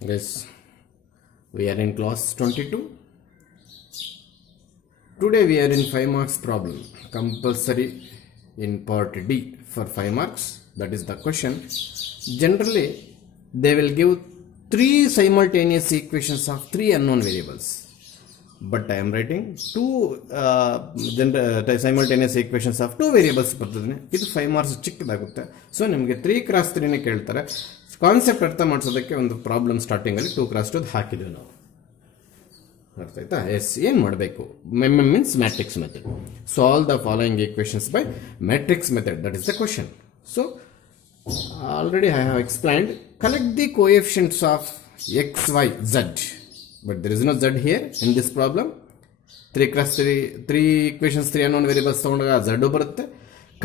Yes, we are in class 22. Today we are in 5 marks problem, compulsory in part D for 5 marks. That is the question. Generally, they will give 3 simultaneous equations of 3 unknown variables. But I am writing 2 simultaneous equations of 2 variables. This 5 marks ಚಿಕ್ಕದಾಗುತ್ತೆ. So ನಿಮಗೆ 3x3 ಕೇಳ್ತಾರೆ. Concept ಅರ್ಥ ಮಾಡಿಸೋದಕ್ಕೆ ಒಂದು problem ಸ್ಟಾರ್ಟಿಂಗಲ್ಲಿ 2x2 ಹಾಕಿದ್ವಿ ನಾವು. ಅರ್ಥ ಆಯ್ತಾ? S, ಏನು ಮಾಡಬೇಕು? Means matrix method. Solve the following equations by matrix method. That is the question. So already I have explained. Collect the coefficients of x, y, z. But there is no z here in this problem. 3 equations, 3 unknown variables ತಗೊಂಡಾಗ z ಬರುತ್ತೆ.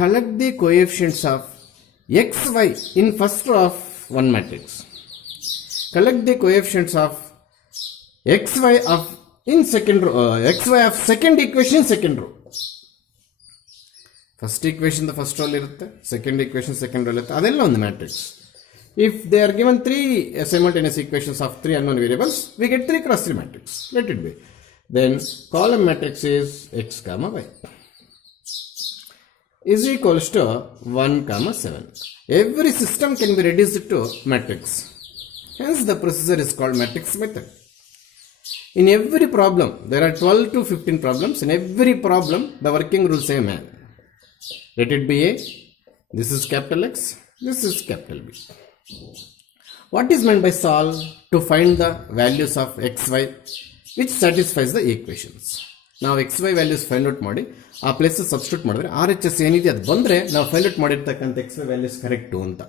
Collect the coefficients of x, y in first row of one matrix. Collect the coefficients of x, y of in second row, x, y of second equation second row. First equation the first row ಇರುತ್ತೆ, second equation second row ಇರುತ್ತೆ. ಅದೆಲ್ಲ ಒಂದು matrix. If they are given 3 simultaneous equations of 3 unknown variables, we get 3x3 matrix. Let it be. Then column matrix is x, y is equals to 1, 7. Every system can be reduced to matrix. Hence the procedure is called matrix method. In every problem, there are 12 to 15 problems. In every problem, the working rule same. Let it be A. This is capital X. This is capital B. What is meant by solve? To find the values of x, y which satisfies the equations. ನಾವು x, y values find out ಮಾಡಿ ಆ place substitute ಮಾಡಿದ್ರೆ RHS ಏನಿದೆ ಅದು ಬಂದರೆ ನಾವು find out ಮಾಡಿರ್ತಕ್ಕಂಥ x, y values correct ಅಂತ.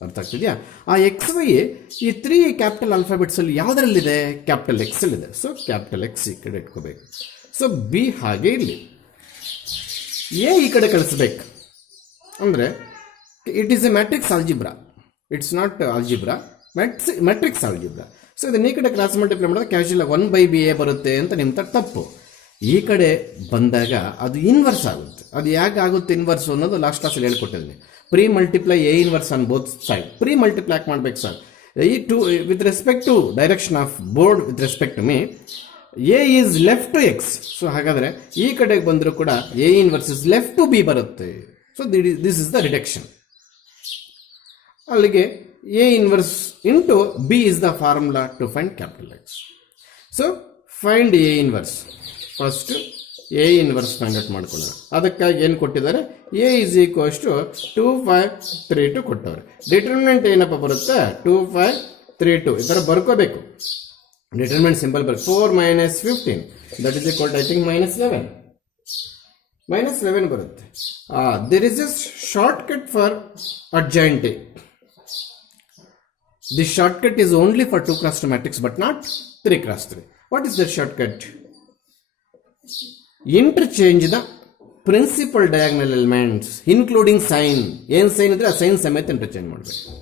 ಅರ್ಥ ಆಗ್ತಿದೆಯಾ? ಆ x, y ಈ 3 ಕ್ಯಾಪಿಟಲ್ ಆಲ್ಫಾಬೆಟ್ಸ್ ಅಲ್ಲಿ ಯಾವುದರಲ್ಲಿದೆ? ಕ್ಯಾಪಿಟಲ್ ಎಕ್ಸ್ ಅಲ್ಲಿದೆ. ಸೊ ಕ್ಯಾಪಿಟಲ್ ಎಕ್ಸ್ ಈ ಕಡೆ ಇಟ್ಕೋಬೇಕು. ಸೊ ಬಿ ಹಾಗೆ ಇರಲಿ. ಎ ಈ ಕಡೆ ಕಳಿಸ್ಬೇಕು ಅಂದರೆ it is a matrix algebra. It's not algebra, matrix algebra. So ಇದನ್ನ ಈ ಕಡೆ ಕ್ರಾಸ್ ಮಲ್ಟಿಪ್ಲೈ ಮಾಡಿದ್ರೆ ಕ್ಯಾಶುಯಲ್ 1/BA ಬರುತ್ತೆ ಅಂತ ನಿಮ್ಮ ತಪ್ಪು. ಈ ಕಡೆ ಬಂದಾಗ ಅದು ಇನ್ವರ್ಸ್ ಆಗುತ್ತೆ. ಅದು ಯಾಕೆ ಆಗುತ್ತೆ ಇನ್ವರ್ಸ್ ಅನ್ನೋದು ಲಾಸ್ಟ್ ಕ್ಲಾಸಲ್ಲಿ ಹೇಳ್ಕೊಟ್ಟಿದ್ದೀನಿ. Pre multiply A inverse on both side. Pre multiply ಯಾಕೆ ಮಾಡ್ಬೇಕು ಸರ್? ಈ to with respect to direction of board with respect to me A is left to X. So ಹಾಗಾದರೆ ಈ ಕಡೆಗೆ ಬಂದರೂ ಕೂಡ A inverse is left to B ಬರುತ್ತೆ. So this is the reduction. ಅಲ್ಲಿಗೆ A inverse into B is the formula to find capital X. So find A inverse. First A inverse find out ಮಾಡ್ಕೊಳ್ಳೋಣ. ಅದಕ್ಕಾಗಿ ಏನು ಕೊಟ್ಟಿದ್ದಾರೆ? A is equals to 2, 5, 3, 2 ಕೊಟ್ಟವ್ರೆ. Determinant ಏನಪ್ಪ ಬರುತ್ತೆ? 2, 5, 3, 2 ಈ ಥರ ಬರ್ಕೋಬೇಕು. ಡಿಟರ್ಮಿನೆಂಟ್ ಸಿಂಬಲ್ ಬರುತ್ತೆ. 4 - 15 that is equal to I think -11. -11 ಬರುತ್ತೆ. There is a short cut for adjoint A. This shortcut is only for 2x2 matrix but not 3x3. What is the shortcut? Interchange the principal diagonal elements including sign. ಏನು sign ಇದ್ರೆ ಆ sign ಸಮೇತ interchange ಮಾಡಬೇಕು.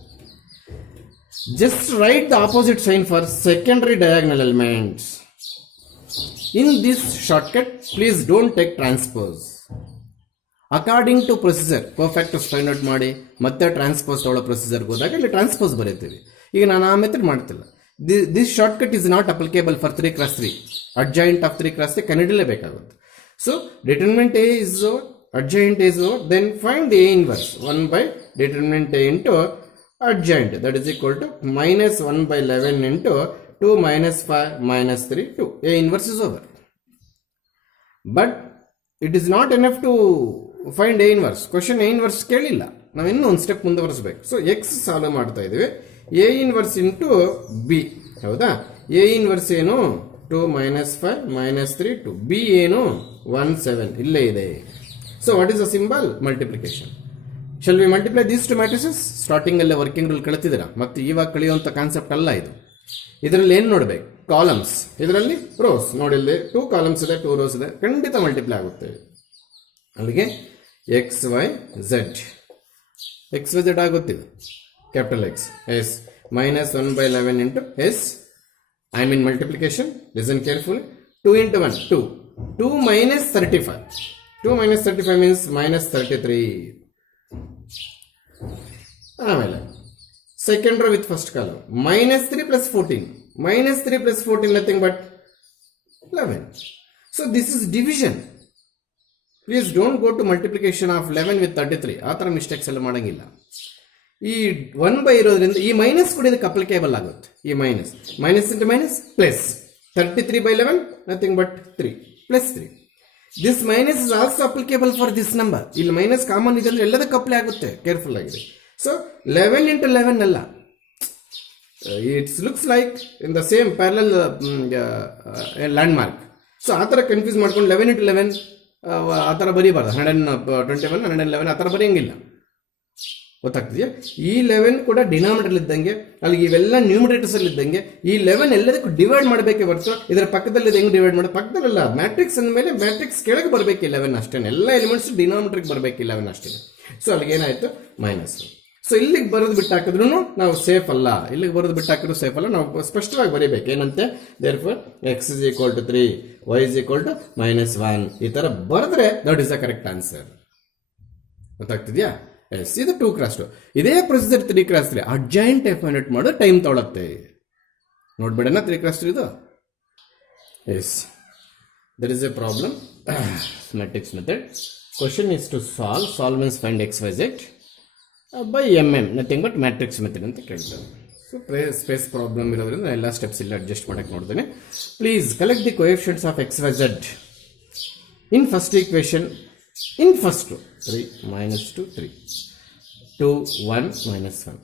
Just write the opposite sign for secondary diagonal elements. In this shortcut, please don't take transpose. According to procedure cofactors find out ಮಾಡಿ ಮತ್ತೆ transpose ತಗೊಳ್ಳೋ ಪ್ರೊಸೀಜರ್ಗೆ ಹೋದಾಗ ಇಲ್ಲಿ ಟ್ರಾನ್ಸ್ಪೋಸ್ ಬರೀತೀವಿ. ಈಗ ನಾನು ಆ ಮೆಥಡ್ ಮಾಡ್ತಿಲ್ಲ. This short cut is not applicable for 3x3. Adjoint of 3x3 ಕಂಡುಹಿಡಿಯಲೇಬೇಕಾಗುತ್ತೆ. So determinant A is adjoint is then find A inverse 1/determinant A into adjoint. That is equal to -1/11 into 2 - 5 - 3 2. A inverse is over. But it is not enough to find A inverse. Question A inverse ಕೇಳಿಲ್ಲ. ನಾವು ಇನ್ನೂ ಒಂದು step ಮುಂದುವರಿಸಬೇಕು. So X solve ಮಾಡ್ತಾ ಇದ್ದೀವಿ. A inverse into B. ಹೌದಾ? A inverse ಏನು? 2 - 5 - 3 2. B ಏನು? 1 7 ಇಲ್ಲೇ ಇದೆ. So what is the symbol? Multiplication. Shall we multiply these 2 matrices? Starting ಅಲ್ಲೇ ವರ್ಕಿಂಗ್ ರೂಲ್ ಕಳಿತಿದ್ದೀರಾ. ಮತ್ತು ಇವಾಗ ಕಳಿಯುವಂಥ ಕಾನ್ಸೆಪ್ಟ್ ಅಲ್ಲ ಇದು. ಇದರಲ್ಲಿ ಏನು ನೋಡಬೇಕು? ಕಾಲಮ್ಸ್. ಇದರಲ್ಲಿ ರೋಸ್. ನೋಡಿಲ್ಲಿ 2 ಕಾಲಮ್ಸ್ ಇದೆ, 2 ರೋಸ್ ಇದೆ. ಖಂಡಿತ ಮಲ್ಟಿಪ್ಲೈ ಆಗುತ್ತೆ. ಅಲ್ಲಿಗೆ X, Y, Z. X, Y, Z ಆಗುತ್ತಿದೆ. Capital X S -1/11 into S. I am in multiplication. Listen carefully. 2 into 1 2. 2 minus 35. 2 minus 35 means -33. ಆಮೇಲೆ second row with first column. Minus 3 plus 14. Minus 3 plus 14 nothing but 11. So this is division. Please don't go to multiplication of 11 with 33. ಆ ಥರ mistakes ಎಲ್ಲ ಮಾಡೋಂಗಿಲ್ಲ. ಈ 1 ಇರೋದ್ರಿಂದ ಈ minus ಕೂಡ ಇದಕ್ಕೆ ಅಪ್ಲಿಕೇಬಲ್ ಆಗುತ್ತೆ. ಈ minus into minus plus 33 by 11 nothing but 3 plus 3. This minus is also applicable for this number. ಇಲ್ಲಿ ಮೈನಸ್ ಕಾಮನ್ ಇದೆ ಅಂದ್ರೆ ಎಲ್ಲದಕ್ಕೆ ಅಪ್ಲೈ ಆಗುತ್ತೆ. ಕೇರ್ಫುಲ್ ಆಗಿದೆ. So 11 into 11 ಅಲ್ಲ. It looks like in the same parallel landmark. So ಆ ಥರ confuse ಮಾಡ್ಕೊಂಡು 11 into 11 ಆ ಥರ ಬರೀಬಾರ್ದು. 121 111 ಆ ಥರ ಬರೆಯಂಗಿಲ್ಲ. ಗೊತ್ತಾಗ್ತಿದೆಯಾ? ಈ 11 ಕೂಡ ಡಿನಾಮಿನೇಟರ್ ಇದ್ದಂಗೆ, ಅಲ್ಲಿ ಇವೆಲ್ಲ ನ್ಯೂಮರೇಟರ್ಸ್ ಅಲ್ಲಿ ಇದ್ದಂಗೆ. ಈ 11 ಎಲ್ಲದಕ್ಕೂ ಡಿವೈಡ್ ಮಾಡಬೇಕೆ ಹೊರತು ಇದರ ಪಕ್ಕದಲ್ಲಿ ಹೆಂಗ್ ಡಿವೈಡ್ ಮಾಡೋದು? ಪಕ್ಕದಲ್ಲ, ಮ್ಯಾಟ್ರಿಕ್ಸ್ ಅಂದಮೇಲೆ ಮ್ಯಾಟ್ರಿಕ್ಸ್ ಕೆಳಗೆ ಬರಬೇಕು 11 ಅಷ್ಟೇ. ಎಲ್ಲ ಎಲಿಮೆಂಟ್ಸ್ ಡಿನಾಮಿನೇಟರ್ಗೆ ಬರಬೇಕು 11 ಅಷ್ಟೇ. ಸೊ ಅಲ್ಲಿಗೆ ಏನಾಯ್ತು? ಮೈನಸ್. ಸೊ ಇಲ್ಲಿಗೆ ಬರೋದು ಬಿಟ್ಟು ಹಾಕಿದ್ರು ನಾವು ಸೇಫ್ ಅಲ್ಲ, ಇಲ್ಲಿಗೆ ಬರೋದು ಬಿಟ್ಟು ಹಾಕಿದ್ರು ಸೇಫ್ ಅಲ್ಲ. ನಾವು ಸ್ಪಷ್ಟವಾಗಿ ಬರೀಬೇಕು ಏನಂತೆ, therefore x is equal to 3, y is equal to -1. ಈ ತರ ಬರೆದ್ರೆ that is the correct answer. ಗೊತ್ತಾಗ್ತಿದ್ಯಾ? ಎಸ್, ಇದು 2x2. ಇದೇ procedure 3x3 adjoint find out ಮಾಡೋ ಟೈಮ್ ತೊಗೊಳತ್ತೆ. ನೋಡ್ಬೇಡಣ 3x3 ಇದು. Yes, there is a problem. Matrix method. Question is to solve means find x, y, z by mm, nothing but matrix method ಅಂತ ಕೇಳ್ತಾರೆ. So space problem ಇರೋದ್ರಿಂದ ಎಲ್ಲ steps ಇಲ್ಲ adjust ಮಾಡಕ್ಕೆ ನೋಡ್ತೇನೆ. Please collect the coefficients of x, y, z in first equation. In first 3 -2 3 2 1 -1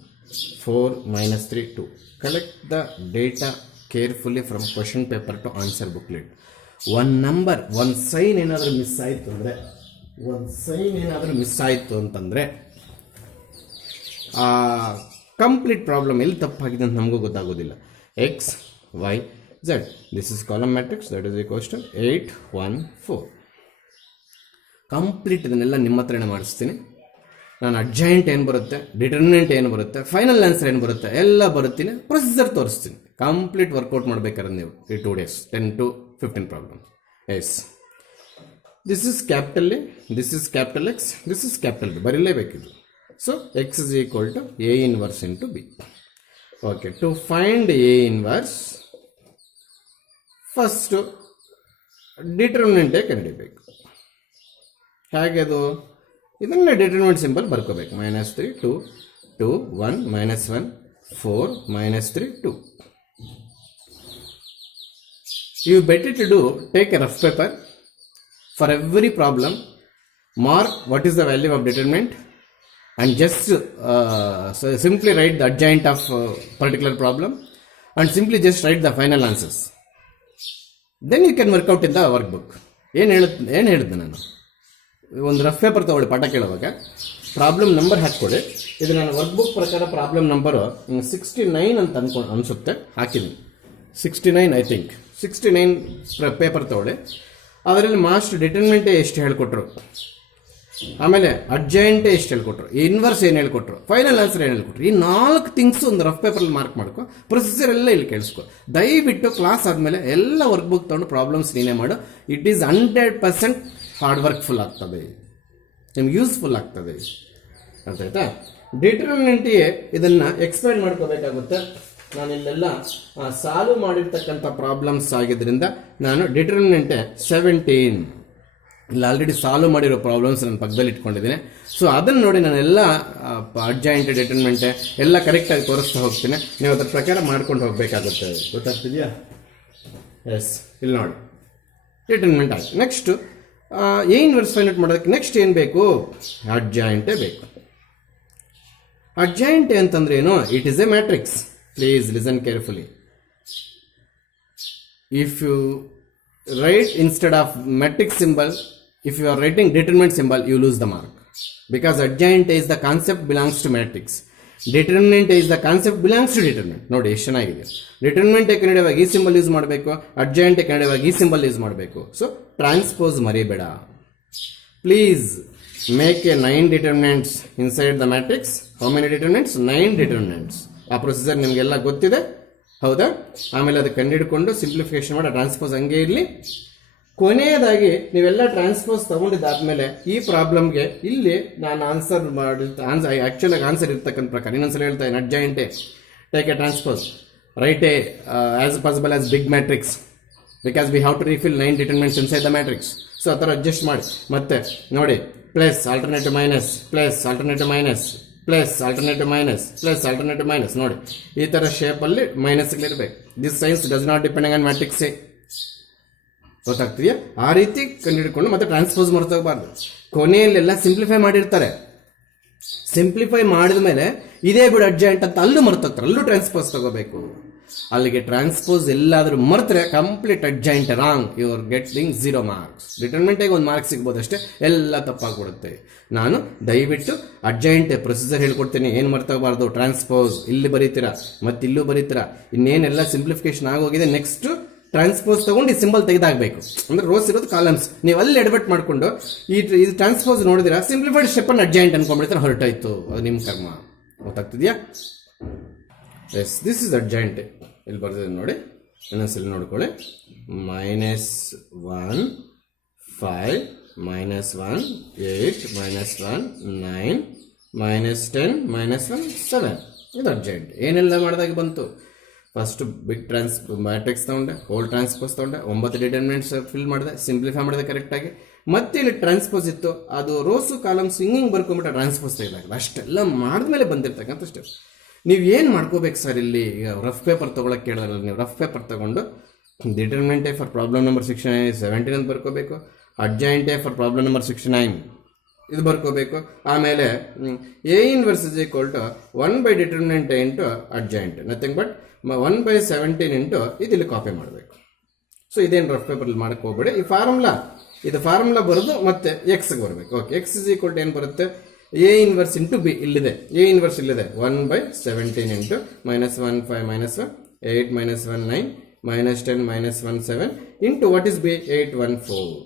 4 -3 2. Collect the data carefully from question paper to answer booklet. One number, one sign ಏನಾದರೂ miss ಆಯಿತು ಅಂತಂದರೆ complete problem ಎಲ್ಲಿ ತಪ್ಪಾಗಿದೆ ಅಂತ ನಮಗೂ ಗೊತ್ತಾಗೋದಿಲ್ಲ. x, y, z. This is column matrix. That is equals to 8 1 4. Complete ಇದನ್ನೆಲ್ಲ ನಿಮ್ಮ ಹತ್ರನೇ ಮಾಡಿಸ್ತೀನಿ. ನಾನು ಅಡ್ಜಾಯಿಂಟ್ ಏನು ಬರುತ್ತೆ, ಡಿಟರ್ಮಿನೆಂಟ್ ಏನು ಬರುತ್ತೆ, ಫೈನಲ್ ಆನ್ಸರ್ ಏನು ಬರುತ್ತೆ ಎಲ್ಲ ಬರುತ್ತೀನಿ. ಪ್ರೊಸೀಜರ್ ತೋರಿಸ್ತೀನಿ. ಕಂಪ್ಲೀಟ್ ವರ್ಕೌಟ್ ಮಾಡಬೇಕಾದ್ರೆ ನೀವು ಈ 2 days 10 to 15 problem. Yes, this is capital A, this is capital X, this is capital B. ಬರೀಲೇಬೇಕಿದು. So x is equal to A inverse into B. Okay, to find A inverse, first ಡಿಟರ್ಮಿನೆಂಟೇ ಕಂಡುಹಿಡಿಯಬೇಕು. ಹೇಗೆ ಅದು? ಇದನ್ನೇ determinant symbol ಬರ್ಕೋಬೇಕು. -3 2 2 1 -1 4 -3 2. You better to do, take a rough paper for every problem, mark what is the value of determinant and just so simply write the adjoint of particular problem and simply just write the final answers. Then you can work out in the workbook. ಏನು ಹೇಳಿದ್ದೆ ನಾನು? ಒಂದು rough paper ತಗೊಳ್ಳಿ, ಪಾಠ ಕೇಳುವಾಗ problem number ಹಾಕ್ಕೊಡಿ. ಇದು ನಾನು workbook ಪ್ರಕಾರ ಪ್ರಾಬ್ಲಮ್ ನಂಬರು 69 ಅಂತ ಅನಿಸುತ್ತೆ, ಹಾಕಿದ್ದೀನಿ 69 ಐ ಥಿಂಕ್. 69 ಪೇಪರ್ ತಗೊಳ್ಳಿ. ಅದರಲ್ಲಿ ಮಾಸ್ಟರ್ ಡಿಟರ್ಮಿನೆಂಟೇ ಎಷ್ಟು ಹೇಳ್ಕೊಟ್ರು, ಆಮೇಲೆ ಅಡ್ಜಾಯಿಂಟೇ ಎಷ್ಟು ಹೇಳ್ಕೊಟ್ರು, ಇನ್ವರ್ಸ್ ಏನು ಹೇಳ್ಕೊಟ್ರು, ಫೈನಲ್ ಆನ್ಸರ್ ಏನು ಹೇಳ್ಕೊಟ್ರು, ಈ 4 ಥಿಂಗ್ಸ್ ಒಂದು ರಫ್ ಪೇಪರಲ್ಲಿ ಮಾರ್ಕ್ ಮಾಡ್ಕೊ. ಪ್ರೊಸೀಜರ್ ಎಲ್ಲ ಇಲ್ಲಿ ಕೇಳಿಸ್ಕೊ. ದಯವಿಟ್ಟು ಕ್ಲಾಸ್ ಆದಮೇಲೆ ಎಲ್ಲ ವರ್ಕ್ ಬುಕ್ ತೊಗೊಂಡು ಪ್ರಾಬ್ಲಮ್ಸ್ ನೀನೇ ಮಾಡು. ಇಟ್ ಈಸ್ 100% ಹಾರ್ಡ್ ವರ್ಕ್ಫುಲ್ ಆಗ್ತದೆ, ನಿಮ್ಗೆ ಯೂಸ್ಫುಲ್ ಆಗ್ತದೆ. ಅರ್ಥ ಆಯ್ತಾ? ಡಿಟರ್ಮಿನೆಂಟಿಗೆ ಇದನ್ನು ಎಕ್ಸ್ಪ್ಲೈನ್ ಮಾಡ್ಕೋಬೇಕಾಗುತ್ತೆ. ನಾನು ಇಲ್ಲೆಲ್ಲ ಸಾಲ್ವ್ ಮಾಡಿರ್ತಕ್ಕಂಥ ಪ್ರಾಬ್ಲಮ್ಸ್ ಆಗಿದ್ದರಿಂದ ನಾನು ಡಿಟರ್ಮಿನೆಂಟೇ 17 ಇಲ್ಲಿ ಆಲ್ರೆಡಿ ಸಾಲ್ವ್ ಮಾಡಿರೋ ಪ್ರಾಬ್ಲಮ್ಸ್ ನನ್ನ ಪಕ್ಕದಲ್ಲಿ ಇಟ್ಕೊಂಡಿದ್ದೀನಿ. ಸೊ ಅದನ್ನು ನೋಡಿ ನಾನೆಲ್ಲ ಅಡ್ಜಾಯಿಂಟ್ ಡಿಟರ್ಮಿನೆಂಟೆ ಎಲ್ಲ ಕರೆಕ್ಟಾಗಿ ತೋರಿಸ್ತಾ ಹೋಗ್ತೀನಿ. ನೀವು ಅದ್ರ ಪ್ರಕಾರ ಮಾಡ್ಕೊಂಡು ಹೋಗಬೇಕಾಗುತ್ತೆ. ಗೊತ್ತಾಗ್ತಿದೆಯಾ? ಎಸ್, ಇಲ್ಲಿ ನೋಡಿ ಡಿಟರ್ಮಿನೆಂಟ್ ಆಯ್ತು. Next A inverse find out ಮಾಡೋದಕ್ಕೆ ನೆಕ್ಸ್ಟ್ ಏನು ಬೇಕು? ಅಡ್ಜಾಯಿಂಟೇ ಬೇಕು. ಅಡ್ಜಾಯಿಂಟ್ ಅಂತಂದ್ರೆ ಏನು? It is a matrix. Please listen carefully. If you write instead of matrix symbol, if you are writing determinant symbol, you lose the mark, because adjoint is the concept belongs to matrix, determinant is the concept belongs to determinant. ನೋಡಿ ಎಷ್ಟು ಚೆನ್ನಾಗಿದೆ. Determinant ಕನ್ನಡವಾಗಿ ಈ symbol use ಮಾಡಬೇಕು, adjoint ಕನ್ನಡವಾಗಿ ಈ symbol use ಮಾಡಬೇಕು. So transpose ಮರಿಬೇಡ. Please make A 9 determinants inside the matrix. How many determinants? 9 determinants. ಆ procedure ನಿಮಗೆಲ್ಲ ಗೊತ್ತಿದೆ, ಹೌದಾ? ಆಮೇಲೆ ಅದು ಕಂಡುಹಿಡ್ಕೊಂಡು ಸಿಂಪ್ಲಿಫಿಕೇಶನ್ ಮಾಡಿ ಟ್ರಾನ್ಸ್ಪೋಸ್ ಹಂಗೆ ಇರಲಿ. ಕೊನೆಯದಾಗಿ ನೀವೆಲ್ಲ ಟ್ರಾನ್ಸ್ಪೋಸ್ ತಗೊಂಡಿದ್ದಾದ್ಮೇಲೆ ಈ ಪ್ರಾಬ್ಲಮ್ಗೆ ಇಲ್ಲಿ ನಾನು ಆಕ್ಚುಲ್ ಆನ್ಸರ್ ಇರ್ತಕ್ಕಂಥ ಪ್ರಕಾರ ಇನ್ನೊಂದ್ಸಲ ಹೇಳ್ತಾ ಇದ್ದೀನಿ. Adjoint take A transpose, write a as possible as big matrix because we have to refill 9 determinants inside the matrix. So ಆ ಥರ ಅಡ್ಜಸ್ಟ್ ಮಾಡಿ ಮತ್ತೆ ನೋಡಿ plus alternative minus plus alternative minus plus alternative minus plus alternative minus ನೋಡಿ ಈ ಥರ ಶೇಪಲ್ಲಿ ಮೈನಸ್ಗಳಿರ್ಬೇಕು. This signs does not depending on matrix. ಗೊತ್ತಾಗ್ತಿದೆಯಾ? ಆ ರೀತಿ ಕಂಡುಹಿಡ್ಕೊಂಡು ಮತ್ತೆ ಟ್ರಾನ್ಸ್ಪೋಸ್ ಮರ್ತೋಗಬಾರ್ದು. ಕೊನೆಯಲ್ಲೆಲ್ಲ ಸಿಂಪ್ಲಿಫೈ ಮಾಡಿರ್ತಾರೆ. ಸಿಂಪ್ಲಿಫೈ ಮಾಡಿದ ಮೇಲೆ ಇದೇ ಬಿಡು ಅಡ್ಜಾಯಿಂಟ್ ಅಂತ ಅಲ್ಲೂ ಮರ್ತೋಗ್ತಾರೆ, ಅಲ್ಲೂ ಟ್ರಾನ್ಸ್ಪೋಸ್ ತಗೋಬೇಕು. ಅಲ್ಲಿಗೆ ಟ್ರಾನ್ಸ್ಪೋಸ್ ಎಲ್ಲಾದರೂ ಮರ್ತರೆ complete adjoint wrong, you are getting 0 marks. ಡಿಟರ್ಮಿನೆಂಟಿಗೆ 1 ಮಾರ್ಕ್ಸ್ ಸಿಗ್ಬೋದು ಅಷ್ಟೇ, ಎಲ್ಲ ತಪ್ಪಾಗ್ಬಿಡುತ್ತೆ. ನಾನು ದಯವಿಟ್ಟು ಅಡ್ಜಾಯಿಂಟ್ ಪ್ರೊಸೀಜರ್ ಹೇಳ್ಕೊಡ್ತೀನಿ, ಏನು ಮರ್ತೋಗಬಾರ್ದು. ಟ್ರಾನ್ಸ್ಪೋಸ್ ಇಲ್ಲಿ ಬರೀತೀರಾ ಮತ್ತೆ ಇಲ್ಲೂ ಬರೀತೀರಾ. ಇನ್ನೇನೆಲ್ಲ ಸಿಂಪ್ಲಿಫಿಕೇಶನ್ ಆಗೋಗಿದೆ, ನೆಕ್ಸ್ಟ್ ಟ್ರಾನ್ಸ್ಪೋಸ್ ತಗೊಂಡು ಈ ಸಿಂಬಲ್ ತೆಗೆದಾಗಬೇಕು. ಅಂದ್ರೆ ರೋಸ್ ಇರೋದು ಕಾಲಮ್ಸ್, ನೀವು ಅಲ್ಲಿ ಎಡಬಟ್ ಮಾಡ್ಕೊಂಡು ಈ ಟ್ರಾನ್ಸ್ಪೋಸ್ ನೋಡಿದಿರಾ ಸಿಂಪ್ಲಿಫೈಡ್ ಸ್ಟೆಪ್ ಅನ್ನು ಅಡ್ಜಾಯಿಂಟ್ ಅನ್ಕೊಂಡ್ಬಿಡ್ತಾರೆ, ಹೊರಟಾಯ್ತು, ಅದು ನಿಮ್ಮ ಕರ್ಮ. ಗೊತ್ತಾಗ್ತಿದ್ಯಾ? Yes, this is adjoint. ಇಲ್ಲಿ ಬರ್ತಿದೆ ನೋಡಿ, ಇನ್ನೊಂದ್ಸಲಿ ನೋಡ್ಕೊಳ್ಳಿ. -1 5 -1 8 -1 9 -10 -1 7 ಇದು ಅಡ್ಜಾಯಿಂಟ್. ಏನೆಲ್ಲ ಮಾಡಿದಾಗ ಬಂತು? ಫಸ್ಟ್ ಬಿಗ್ ಮ್ಯಾಟ್ರಿಕ್ಸ್ ತಗೊಂಡೆ, ಹೋಲ್ ಟ್ರಾನ್ಸ್ಪೋಸ್ ತಗೊಂಡೆ, 9 ಡಿಟರ್ಮಿನೆಂಟ್ಸ್ ಫಿಲ್ ಮಾಡಿದೆ, ಸಿಂಪ್ಲಿಫೈ ಮಾಡಿದೆ ಕರೆಕ್ಟಾಗಿ. ಮತ್ತೆ ಇಲ್ಲಿ ಟ್ರಾನ್ಸ್ಪೋಸ್ ಇತ್ತು, ಅದು ರೋಸು ಕಾಲಮ್ಸ್ ಹಿಂಗೆ ಬರ್ಕೊಂಬಿಟ್ಟು ಟ್ರಾನ್ಸ್ಪೋಸ್ ತೆಗೆದಾಗ ಅಷ್ಟೆಲ್ಲ ಮಾಡಿದ್ಮೇಲೆ ಬಂದಿರ್ತಕ್ಕಂಥ ಸ್ಟೆಪ್. ನೀವು ಏನು ಮಾಡ್ಕೋಬೇಕು ಸರ್? ಇಲ್ಲಿ ಈಗ ರಫ್ ಪೇಪರ್ ತೊಗೊಳಕ್ಕೆ ಕೇಳಿದ್ರಲ್ಲ, ನೀವು ರಫ್ ಪೇಪರ್ ತೊಗೊಂಡು ಡಿಟರ್ಮಿನೆಂಟ್ ಫಾರ್ ಪ್ರಾಬ್ಲಮ್ ನಂಬರ್ 17 ಅಂತ ಬರ್ಕೋಬೇಕು, ಅಡ್ಜಾಯಿಂಟ್ ಫಾರ್ ಪ್ರಾಬ್ಲಮ್ ನಂಬರ್ 69 ಇದು ಬರ್ಕೋಬೇಕು. ಆಮೇಲೆ A inverse is equal to 1/ಡಿಟರ್ಮಿನೆಂಟ್ into adjoint, nothing but 1/17 into ಇದು ಇಲ್ಲಿ ಕಾಪಿ ಮಾಡಬೇಕು. ಸೊ ಇದೇನು ರಫ್ ಪೇಪರಲ್ಲಿ ಮಾಡಕ್ಕೆ ಹೋಗ್ಬೇಡಿ. ಇದು ಫಾರ್ಮುಲಾ ಬರೋದು ಮತ್ತೆ ಎಕ್ಸ್ಗೆ ಬರಬೇಕು. Okay, X is equal to ಏನು ಬರುತ್ತೆ? ಎ ಇನ್ವರ್ಸ್ ಇಂಟು ಬಿ ಇಲ್ಲಿದೆ, ಎ ಇನ್ವರ್ಸ್ ಇಲ್ಲಿದೆ 1/17 into -1 5 -1 8 -1 9 -10 -1 7 into what is B 814.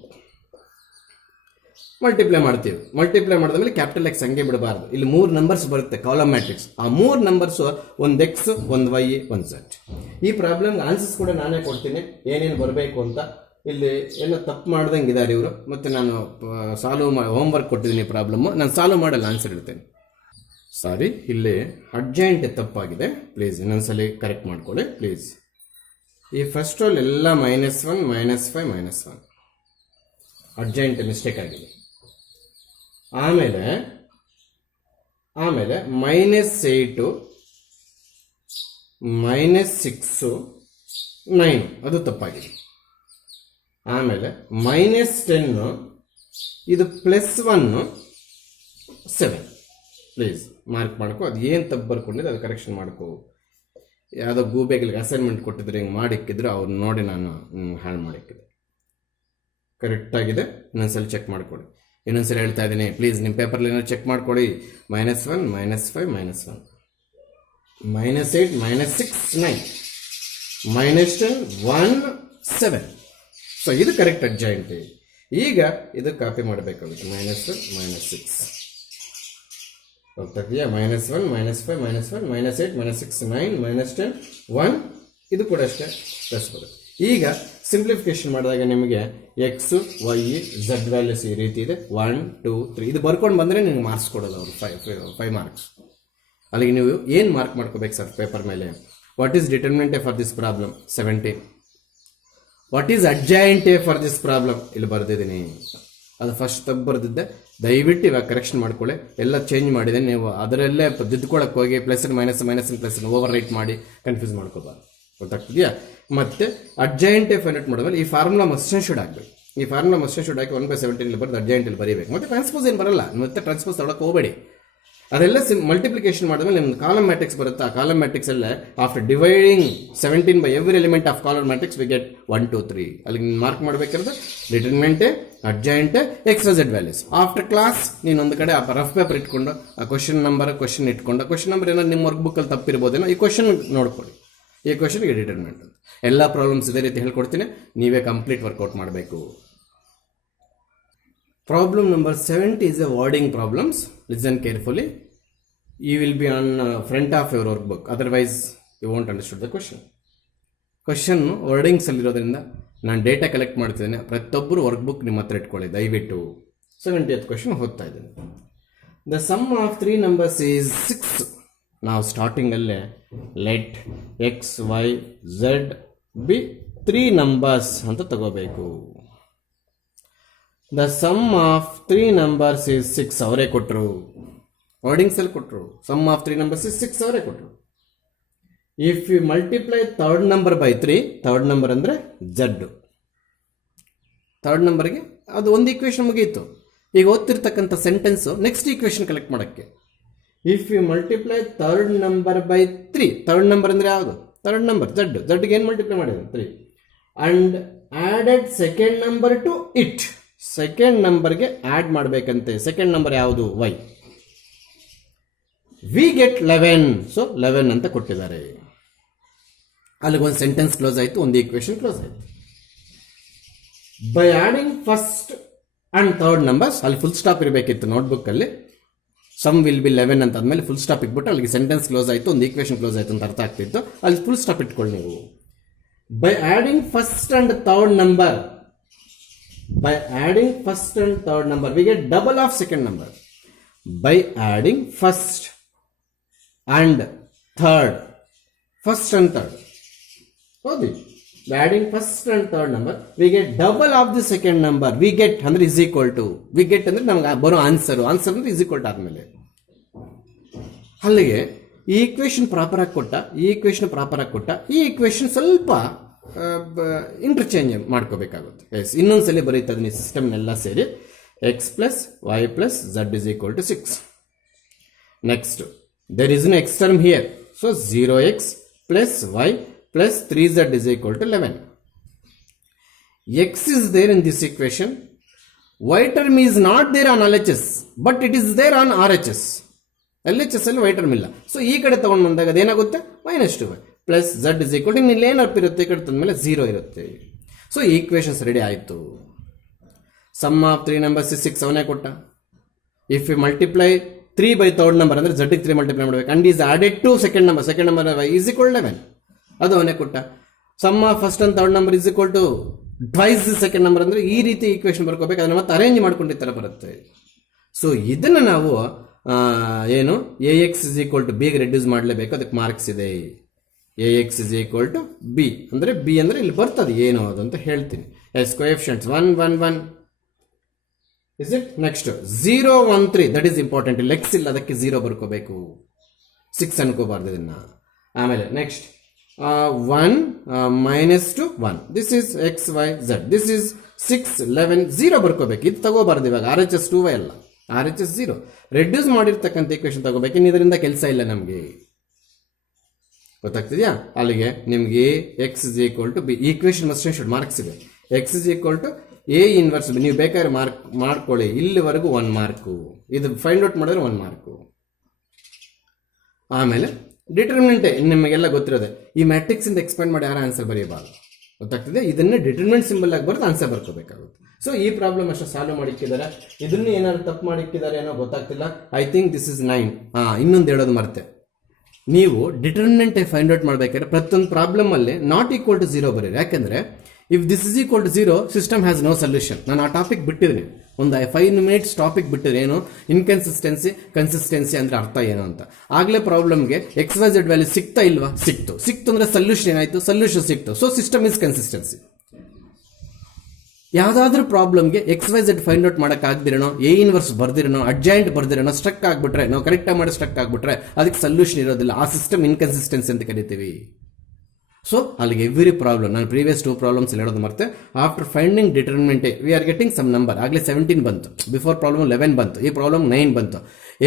Multiply ಮಾಡ್ತೀವಿ. ಮಲ್ಟಿಪ್ಲೈ ಮಾಡಿದ್ಮೇಲೆ ಕ್ಯಾಪಿಟಲ್ ಎಕ್ಸ್ ಹಂಗೆ ಬಿಡಬಾರ್ದು. ಇಲ್ಲಿ 3 ನಂಬರ್ಸ್ ಬರುತ್ತೆ ಕಾಲಮ್ ಮ್ಯಾಟ್ರಿಕ್ಸ್. ಆ 3 ನಂಬರ್ಸ್ ಒಂದು ಎಕ್ಸ್, ಒಂದು ವೈ, ಒಂದು ಝೆಡ್. ಈ ಪ್ರಾಬ್ಲಮ್ಗೆ ಆನ್ಸರ್ಸ್ ಕೂಡ ನಾನೇ ಕೊಡ್ತೀನಿ, ಏನೇನು ಬರಬೇಕು ಅಂತ. ಇಲ್ಲಿ ಎಲ್ಲ ತಪ್ಪು ಮಾಡ್ದಂಗೆ ಇದ್ದಾರೆ ಇವರು. ಮತ್ತು ನಾನು ಹೋಮ್ವರ್ಕ್ ಕೊಟ್ಟಿದ್ದೀನಿ ಪ್ರಾಬ್ಲಮ್ಮು, ನಾನು ಸಾಲ್ವ್ ಮಾಡಲ್ಲ, ಆನ್ಸರ್ ಇಡ್ತೇನೆ. ಸಾರಿ, ಇಲ್ಲಿ ಅಡ್ಜಾಯಿಂಟ್ ತಪ್ಪಾಗಿದೆ, ಪ್ಲೀಸ್ ಇನ್ನೊಂದ್ಸಲಿ ಕರೆಕ್ಟ್ ಮಾಡ್ಕೊಳ್ಳಿ ಪ್ಲೀಸ್. ಈ ಫಸ್ಟ್ ರೋಲ್ ಎಲ್ಲ -1 -5 -1 ಅಡ್ಜಾಯಿಂಟ್ ಮಿಸ್ಟೇಕ್ ಆಗಿದೆ. ಆಮೇಲೆ -8 -6 9 ಅದು ತಪ್ಪಾಗಿದೆ. ಆಮೇಲೆ -10 ಇದು +1 7 ಪ್ಲೀಸ್ ಮಾರ್ಕ್ ಮಾಡ್ಕೊ. ಅದು ಏನು ತಪ್ಪು ಬರ್ಕೊಂಡಿದೆ ಅದು ಕರೆಕ್ಷನ್ ಮಾಡ್ಕೋ. ಯಾವುದೋ ಗೂಬೆಗಳಿಗೆ ಅಸೈನ್ಮೆಂಟ್ ಕೊಟ್ಟಿದ್ರೆ ಹಿಂಗೆ ಮಾಡಿಕ್ಕಿದ್ರು ಅವ್ರು ನೋಡಿ ನಾನು ಹಾಳು ಮಾಡಿಕ್ಕಿದೆ. ಕರೆಕ್ಟಾಗಿದೆ, ಇನ್ನೊಂದ್ಸಲ ಚೆಕ್ ಮಾಡ್ಕೊಳ್ಳಿ. ಇನ್ನೊಂದ್ಸಲ ಹೇಳ್ತಾ ಇದ್ದೀನಿ ಪ್ಲೀಸ್, ನಿಮ್ಮ ಪೇಪರ್ಲಿ ಏನೋ ಚೆಕ್ ಮಾಡ್ಕೊಳ್ಳಿ. -1 -5 -1 -8 -6 9 -10 1 7. ಸೊ ಇದು ಕರೆಕ್ಟ್ ಅಡ್ಜಾಯಿಂಟ್. ಈಗ ಇದು ಕಾಪಿ ಮಾಡಬೇಕಾಗುತ್ತೆ. -1 -6 ಹೋಗ್ತಾಯಿದೆಯಾ? -1 -5 -1 -8 -6 9 -10 1 ಇದು ಕೂಡ ಅಷ್ಟೇ ಪ್ಲಸ್ ಬರುತ್ತೆ. ಈಗ ಸಿಂಪ್ಲಿಫಿಕೇಶನ್ ಮಾಡಿದಾಗ ನಿಮಗೆ ಎಕ್ಸ್ ವೈ ಝೆಡ್ ವ್ಯಾಲ್ಯೂಸ್ ಈ ರೀತಿ ಇದೆ. 1 2 3 ಇದು ಬರ್ಕೊಂಡು ಬಂದರೆ ನಿಮ್ಗೆ ಮಾರ್ಕ್ಸ್ ಕೊಡೋದು ಅವರು 5 ಮಾರ್ಕ್ಸ್. ಅಲ್ಲಿಗೆ ನೀವು ಏನು ಮಾರ್ಕ್ ಮಾಡ್ಕೋಬೇಕು ಸರ್ ಪೇಪರ್ ಮೇಲೆ? What is determinant for this problem 17. What is adjoint for this problem ಇಲ್ಲಿ ಬರೆದಿದ್ದೀನಿ. ಅದು ಫಸ್ಟ್ ತಪ್ಪು ಬರೆದಿದ್ದೆ, ದಯವಿಟ್ಟು ಇವಾಗ ಕರೆಕ್ಷನ್ ಮಾಡ್ಕೊಳ್ಳಿ. ಎಲ್ಲ ಚೇಂಜ್ ಮಾಡಿದೆ, ನೀವು ಅದರಲ್ಲೇ ತಿದ್ದುಕೊಳ್ಳೋಕೆ ಹೋಗಿ ಪ್ಲಸ್ ಮೈನಸ್ ಓವರ್ ರೈಟ್ ಮಾಡಿ ಕನ್ಫ್ಯೂಸ್ ಮಾಡ್ಕೋಬಾರ್ದು. ಗೊತ್ತಾಗ್ತಿದೆಯಾ? ಮತ್ತೆ ಅಡ್ಜಾಯಿಂಟ್ ಫೈಂಡ್ ಔಟ್ ಮಾಡಿದ್ಮೇಲೆ ಈ ಫಾರ್ಮುಲಾ ಮಸ್ಟ್ ಶುಡ್ ಆಗಬೇಕು. ಈ ಫಾರ್ಮುಲಾ ಮಸ್ಟ್ ಶುಡ್ ಹಾಕಿ 1/17 ಬರೆದು ಅಡ್ಜಾಯಿಂಟ್ ಇಲ್ಲಿ ಬರೀಬೇಕು. ಮತ್ತೆ ಟ್ರಾನ್ಸ್ಪೋಸ್ ಏನು ಬರಲ್ಲ, ಮತ್ತೆ ಟ್ರಾನ್ಸ್ಪೋಸ್ ತೊಗೊಳಕ್ಕೆ ಹೋಗಬೇಡಿ. ಅದೆಲ್ಲ ಮಲ್ಟಿಪ್ಲಿಕೇಶನ್ ಮಾಡಿದ್ಮೇಲೆ ನಿಮ್ಗೆ ಕಾಲಮ್ ಮ್ಯಾಟ್ರಿಕ್ಸ್ ಬರುತ್ತೆ. ಆ ಕಾಲಮ್ ಮ್ಯಾಟ್ರಿಕ್ಸ್ ಅಲ್ಲೇ after dividing 17 by every element of column matrix we get 1 2 3. ಅಲ್ಲಿ ಮಾರ್ಕ್ ಮಾಡಬೇಕಾದ್ರೆ determinant adjoint X Z values. After class ನೀನೊಂದು ಕಡೆ ಆ ರಫ್ ಪೇಪರ್ ಇಟ್ಕೊಂಡು ಆ ಕ್ವಶನ್ ನಂಬರ್ ಇಟ್ಕೊಂಡು ಕ್ವಶನ್ ನಂಬರ್ ಏನಾದ್ರು ನಿಮ್ಮ ವರ್ಕ್ ಬುಕ್ಕಲ್ಲಿ ತಪ್ಪಿರ್ಬೋದೇನೋ ಈ ಕ್ವಶನ್ ನೋಡ್ಕೊಳ್ಳಿ. ಈ ಕ್ವಶನ್ಗೆ ಡಿಟರ್ಮಿನೆಂಟ್ ಎಲ್ಲ ಪ್ರಾಬ್ಲಮ್ಸ್ ಇದೇ ರೀತಿ ಹೇಳ್ಕೊಡ್ತೀನಿ, ನೀವೇ ಕಂಪ್ಲೀಟ್ ವರ್ಕೌಟ್ ಮಾಡಬೇಕು. Problem number 70 is a wording problems. Listen carefully. You will be on front of your workbook. Otherwise, you won't understand the question. Question ವರ್ಡಿಂಗ್ಸಲ್ಲಿರೋದ್ರಿಂದ ನಾನು ಡೇಟಾ ಕಲೆಕ್ಟ್ ಮಾಡ್ತಿದ್ದೇನೆ. ಪ್ರತಿಯೊಬ್ಬರು ವರ್ಕ್ ಬುಕ್ ನಿಮ್ಮ ಹತ್ರ ಇಟ್ಕೊಳ್ಳಿ ದಯವಿಟ್ಟು. 70th ಕ್ವಶನ್ ಓದ್ತಾ ಇದ್ದೇನೆ. The sum of 3 numbers is 6. ನಾವು ಸ್ಟಾರ್ಟಿಂಗಲ್ಲೇ let X Y Z be 3 numbers ಅಂತ ತಗೋಬೇಕು. The sum of 3 numbers is 6 ಅವರೇ ಕೊಟ್ಟರು, ವರ್ಡಿಂಗ್ಸಲ್ಲಿ ಕೊಟ್ಟರು. ಸಮ್ ಆಫ್ 3 numbers ಈಸ್ 6 ಅವರೇ ಕೊಟ್ಟರು. If you multiply third number by 3, third number ಅಂದರೆ ಝಡ್, ಥರ್ಡ್ ನಂಬರ್ಗೆ ಅದು ಒಂದು ಈಕ್ವೇಷನ್ ಮುಗಿಯಿತು. ಈಗ ಓದ್ತಿರ್ತಕ್ಕಂಥ ಸೆಂಟೆನ್ಸು ನೆಕ್ಸ್ಟ್ ಈಕ್ವೇಷನ್ ಕಲೆಕ್ಟ್ ಮಾಡೋಕ್ಕೆ. If you multiply third number by 3, third number ಅಂದರೆ ಯಾವುದು? ಥರ್ಡ್ ನಂಬರ್ ಝಡ್, ಝಡ್ಗೆ ಏನು ಮಲ್ಟಿಪ್ಲೈ ಮಾಡಿದ್ರು? 3. And added second number to it, second ನಂಬರ್ಗೆ ಆ್ಯಡ್ ಮಾಡಬೇಕಂತೆ. ಸೆಕೆಂಡ್ ನಂಬರ್ ಯಾವುದು? ವೈ. We get 11. ಸೊ 11 ಅಂತ ಕೊಟ್ಟಿದ್ದಾರೆ. ಅಲ್ಲಿಗೆ ಒಂದು ಸೆಂಟೆನ್ಸ್ ಕ್ಲೋಸ್ ಆಯಿತು, ಒಂದು ಈಕ್ವೇಷನ್ ಕ್ಲೋಸ್ ಆಯಿತು. By adding first and third numbers, ಅಲ್ಲಿ ಫುಲ್ ಸ್ಟಾಪ್ ಇರಬೇಕಿತ್ತು ನೋಟ್ಬುಕ್ಕಲ್ಲಿ. ಸಮ್ ವಿಲ್ ಬಿ 11 ಅಂತ ಆದಮೇಲೆ ಫುಲ್ ಸ್ಟಾಪ್ ಇಟ್ಬಿಟ್ಟು ಅಲ್ಲಿಗೆ ಸೆಂಟೆನ್ಸ್ ಕ್ಲೋಸ್ ಆಯಿತು, ಒಂದು ಈಕ್ವೇಷನ್ ಕ್ಲೋಸ್ ಆಯಿತು ಅಂತ ಅರ್ಥ ಆಗ್ತಿತ್ತು. ಅಲ್ಲಿ ಫುಲ್ ಸ್ಟಾಪ್ ಇಟ್ಕೊಳ್ಳಿ ನೀವು. By adding first and third number, by adding first and third number we get double of second number. By adding first and third, first and third ಹೌದು. Adding first and third number we get double of the second number. We get ಅಂದರೆ is equal to, we get ಅಂದರೆ ನಮ್ಗೆ ಬರೋ answer ಅಂದರೆ is equal to ಆದಮೇಲೆ. ಅಲ್ಲಿಗೆ ಈ equation proper ಆಗಿ ಕೊಟ್ಟ, ಈ ಈಕ್ವೇಷನ್ ಪ್ರಾಪರ್ ಆಗಿ ಕೊಟ್ಟ, ಈ ಈಕ್ವೇಷನ್ ಸ್ವಲ್ಪ ಇಂಟರ್ಚೇಂಜ್ ಮಾಡ್ಕೋಬೇಕಾಗುತ್ತೆ. ಎಸ್, ಇನ್ನೊಂದ್ಸಲಿ ಬರೀತಾ ಇದೀನಿ ಸಿಸ್ಟಮ್ನೆಲ್ಲ ಸೇರಿ. X plus Y plus Z is equal to 6. Next there is an x term here, so 0x plus y plus 3z is equal to 11. X is there in this equation, y term is not there on LHS but it is there on RHS. LHS ಅಲ್ಲಿ y term ಇಲ್ಲ, so ಈ ಕಡೆ ತಗೊಂಡು ಬಂದಾಗ ಅದೇನಾಗುತ್ತೆ? -2y plus z is equal to, ಇಲ್ಲಿ ಏನು up ಇರುತ್ತೆ? ಈ ಕಡೆ ತಂದಮೇಲೆ 0 ಇರುತ್ತೆ. ಸೊ ಈಕ್ವೇಷನ್ಸ್ ರೆಡಿ ಆಯಿತು. ಸಮ್ ಆಫ್ 3 numbers is 6 ಅವನೇ ಕೊಟ್ಟ. If you multiply 3 by third number ಅಂದರೆ ಝಡ್ಗೆ 3 ಮಲ್ಟಿಪ್ಲೈ ಮಾಡಬೇಕು. And is added to second number is equal 11, ಅದು ಅವನೇ ಕೊಟ್ಟ. Sum of first and third number is equal to twice the second number ಅಂದರೆ ಈ ರೀತಿ ಈಕ್ವೇಷನ್ ಬರ್ಕೋಬೇಕು. ಅದನ್ನು ಮತ್ತೆ ಅರೇಂಜ್ ಮಾಡ್ಕೊಂಡಿರ್ತಾರೆ ಬರುತ್ತೆ. ಸೊ ಇದನ್ನು ನಾವು ಏನು A X is equal to ಬಿಗೆ ರೆಡ್ಯೂಸ್ ಮಾಡಲೇಬೇಕು, ಅದಕ್ಕೆ ಮಾರ್ಕ್ಸ್ ಇದೆ. A X is equal to B ಅಂದರೆ ಬಿ ಅಂದರೆ ಇಲ್ಲಿ ಬರ್ತದೆ ಏನು ಅದು ಅಂತ ಹೇಳ್ತೀನಿ. Yes coefficients 1 1 1 is it? Next 0 1 3, that is important. ಇಲ್ಲಿ ಎಕ್ಸ್ ಇಲ್ಲ, ಅದಕ್ಕೆ 0 ಬರ್ಕೋಬೇಕು, 6 ಅನ್ಕೋಬಾರ್ದು ಇದನ್ನ. ಆಮೇಲೆ next 1 -2 1, this is x y z, this is 6 11 0 ಬರ್ಕೋಬೇಕು. ಇದು ತಗೋಬಾರ್ದು ಇವಾಗ. RHS 2y ಅಲ್ಲ, RHS 0. ರೆಡ್ಯೂಸ್ ಮಾಡಿರ್ತಕ್ಕಂಥ ಈಕ್ವೇಷನ್ ತಗೋಬೇಕು. ಇನ್ನು ಇದರಿಂದ ಕೆಲಸ ಇಲ್ಲ ನಮಗೆ, ಗೊತ್ತಾಗ್ತಿದೆಯಾ? ಅಲ್ಲಿಗೆ ನಿಮಗೆ X is equal to B, equation must should marks ಇದೆ. X is equal to A inverse B, ನೀವು ಬೇಕಾದ್ರೆ ಮಾರ್ಕ್ ಮಾಡ್ಕೊಳ್ಳಿ. ಇಲ್ಲಿವರೆಗೂ 1 ಮಾರ್ಕು, ಇದು ಫೈಂಡ್ ಔಟ್ ಮಾಡಿದ್ರೆ 1 ಮಾರ್ಕು. ಆಮೇಲೆ ಡಿಟರ್ಮಿನೆಂಟ್ ನಿಮಗೆಲ್ಲ ಗೊತ್ತಿರೋದೆ. ಈ ಮ್ಯಾಟ್ರಿಕ್ಸ್ ಇಂದ ಎಕ್ಸ್ಪ್ಯಾಂಡ್ ಮಾಡಿ ಯಾರು ಆನ್ಸರ್ ಬರೆಯಬಾರ್ದು, ಗೊತ್ತಾಗ್ತಿದೆ? ಇದನ್ನೇ ಡಿಟರ್ಮಿನೆಂಟ್ ಸಿಂಬಲ್ ಆಗಿ ಬರೋದು ಆನ್ಸರ್ ಬರ್ಕೋಬೇಕಾಗುತ್ತೆ. ಸೊ ಈ ಪ್ರಾಬ್ಲಮ್ ಅಷ್ಟು ಸಾಲ್ವ್ ಮಾಡಿಕ್ಕಿದ್ದಾರೆ. ಇದನ್ನು ಏನಾದ್ರು ತಪ್ಪು ಮಾಡಿಕ್ಕಿದ್ದಾರೆ ಏನೋ ಗೊತ್ತಾಗ್ತಿಲ್ಲ. I think this is 9. ಇನ್ನೊಂದು ಹೇಳೋದು ಮರ್ತೆ, ನೀವು ಡಿಟರ್ಮಿನೆಂಟ್ ಫೈಂಡ್ ಔಟ್ ಮಾಡಬೇಕಾದ್ರೆ ಪ್ರತಿಯೊಂದು ಪ್ರಾಬ್ಲಮ್ ಅಲ್ಲಿ ನಾಟ್ ಈಕ್ವಲ್ ಟು 0 ಬರೀರಿ. ಯಾಕೆಂದ್ರೆ if this is equal to 0 system has no solution. ನಾನು ಆ ಟಾಪಿಕ್ ಬಿಟ್ಟಿದ್ದೀನಿ, ಒಂದು 5 minutes ಟಾಪಿಕ್ ಬಿಟ್ಟಿದ್ರೆ ಏನು ಇನ್ಕನ್ಸಿಸ್ಟೆನ್ಸಿ ಕನ್ಸಿಸ್ಟೆನ್ಸಿ ಅಂದ್ರೆ ಅರ್ಥ ಏನು ಅಂತ. ಆಗಲೇ ಪ್ರಾಬ್ಲಮ್ಗೆ ಎಕ್ಸ್ ವೈ ಝೆಡ್ ವ್ಯಾಲ್ಯೂ ಸಿಗ್ತಾ ಇಲ್ವಾ? ಸಿಕ್ತು ಅಂದ್ರೆ ಸೊಲ್ಯೂಷನ್ ಏನಾಯ್ತು? ಸೊಲ್ಯೂಷನ್ ಸಿಕ್ತು. So system is consistency. ಯಾವುದಾದ್ರೂ ಪ್ರಾಬ್ಲಮ್ಗೆ X Y Z find out ಮಾಡೋಕ್ಕಾಗ್ದಿರೋನೋ, ಎ ಇನ್ವರ್ಸ್ ಬರ್ದಿರೋನೋ, ಅಡ್ಜಾಯಿಂಟ್ ಬರ್ದಿರೋನೋ, ಸ್ಟ್ರಕ್ ಆಗ್ಬಿಟ್ರೆ, ನಾವು ಕರೆಕ್ಟಾಗಿ ಮಾಡಿ ಸ್ಟ್ರಕ್ ಆಗ್ಬಿಟ್ರೆ ಅದಕ್ಕೆ ಸೊಲ್ಯೂಷನ್ ಇರೋದಿಲ್ಲ. ಆ ಸಿಸ್ಟಮ್ ಇನ್ಕನ್ಸಿಸ್ಟೆನ್ಸಿ ಅಂತ ಕರಿತೀವಿ. ಸೊ ಅಲ್ಲಿಗೆ ಎವ್ರಿ ಪ್ರಾಬ್ಲಮ್, ನಾನು ಪ್ರೀವಿಯಸ್ 2 ಪ್ರಾಬ್ಲಮ್ಸ್ ಹೇಳೋದು ಮತ್ತೆ, after finding determinant we are getting some number. ಆಗಲೇ 17 ಬಂತು, ಬಿಫೋರ್ ಪ್ರಾಬ್ಲಮ್ 11 ಬಂತು, ಈ ಪ್ರಾಬ್ಲಮ್ 9 ಬಂತು.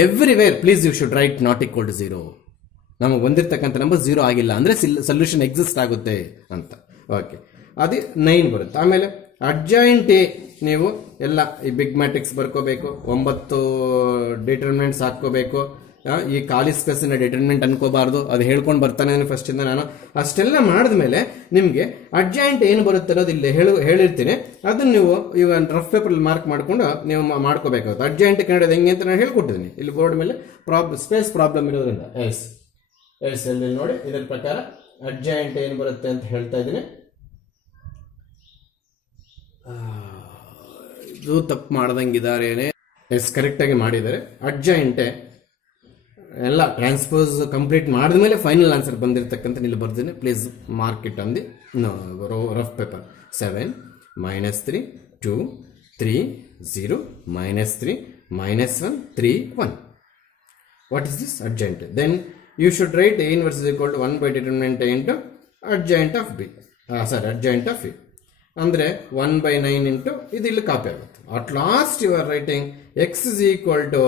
Everywhere please you should write not equal to 0. ನಮಗೆ ಬಂದಿರತಕ್ಕಂಥ ನಂಬರ್ 0 ಆಗಿಲ್ಲ ಅಂದರೆ ಸೊಲ್ಯೂಷನ್ ಎಕ್ಸಿಸ್ಟ್ ಆಗುತ್ತೆ ಅಂತ. ಓಕೆ, ಅದು 9 ಬರುತ್ತೆ. ಆಮೇಲೆ ಅಡ್ಜಾಯಿಂಟ್ ಎ ನೀವು ಎಲ್ಲ ಈ ಬಿಗ್ ಮ್ಯಾಟ್ರಿಕ್ಸ್ ಬರ್ಕೋಬೇಕು, 9 ಡಿಟರ್ಮಿನೆಂಟ್ಸ್ ಹಾಕ್ಕೋಬೇಕು. ಈ ಖಾಲಿ ಸ್ಪೇಸಿನ ಡಿಟರ್ಮಿನೆಂಟ್ ಅನ್ಕೋಬಾರ್ದು, ಅದು ಹೇಳ್ಕೊಂಡು ಬರ್ತಾನೆ ಫಸ್ಟ್ ಇಂದ ನಾನು. ಅಷ್ಟೆಲ್ಲ ಮಾಡಿದ್ಮೇಲೆ ನಿಮಗೆ ಅಡ್ಜಾಯಿಂಟ್ ಏನು ಬರುತ್ತೆ ಅನ್ನೋದು ಇಲ್ಲಿ ಹೇಳಿರ್ತೀನಿ. ಅದನ್ನು ನೀವು ಇವಾಗ ರಫ್ ಪೇಪರಲ್ಲಿ ಮಾರ್ಕ್ ಮಾಡ್ಕೊಂಡು ನೀವು ಮಾಡ್ಕೋಬೇಕಾಗುತ್ತೆ. ಅಡ್ಜಾಯಿಂಟ್ ಕನ್ನಡದ ಹೆಂಗೆ ಅಂತ ನಾನು ಹೇಳ್ಕೊಟ್ಟಿದ್ದೀನಿ ಇಲ್ಲಿ ಬೋರ್ಡ್ ಮೇಲೆ. ಸ್ಪೇಸ್ ಪ್ರಾಬ್ಲಮ್ ಇರೋದ್ರಿಂದ ಎಸ್ ಎಲ್ಲಿ ನೋಡಿ ಇದರ ಪ್ರಕಾರ ಅಡ್ಜಾಯಿಂಟ್ ಏನು ಬರುತ್ತೆ ಅಂತ ಹೇಳ್ತಾ ಇದ್ದೀನಿ. ಇದು ತಪ್ಪು ಮಾಡ್ದಂಗಿದಾರೇನೆ. ಎಸ್, ಕರೆಕ್ಟಾಗಿ ಮಾಡಿದ್ದಾರೆ. ಅಡ್ಜಾಯಿಂಟೆ ಎಲ್ಲ ಟ್ರಾನ್ಸ್ಪೋಸ್ ಕಂಪ್ಲೀಟ್ ಮಾಡಿದ ಮೇಲೆ ಫೈನಲ್ ಆನ್ಸರ್ ಬಂದಿರತಕ್ಕಂಥ ಇಲ್ಲಿ ಬರ್ತೀನಿ. Please mark it on the rough paper. 7 -3 2 3 0 -3 -1 3 1. What is this? Adjoint. Then you should write A inverse is equal to 1 by determinant A into adjoint of B. Adjoint of A. ಅಂದರೆ 1/9 into ಇದು ಇಲ್ಲಿ copy ಆಗುತ್ತೆ. At last you are writing x is equal to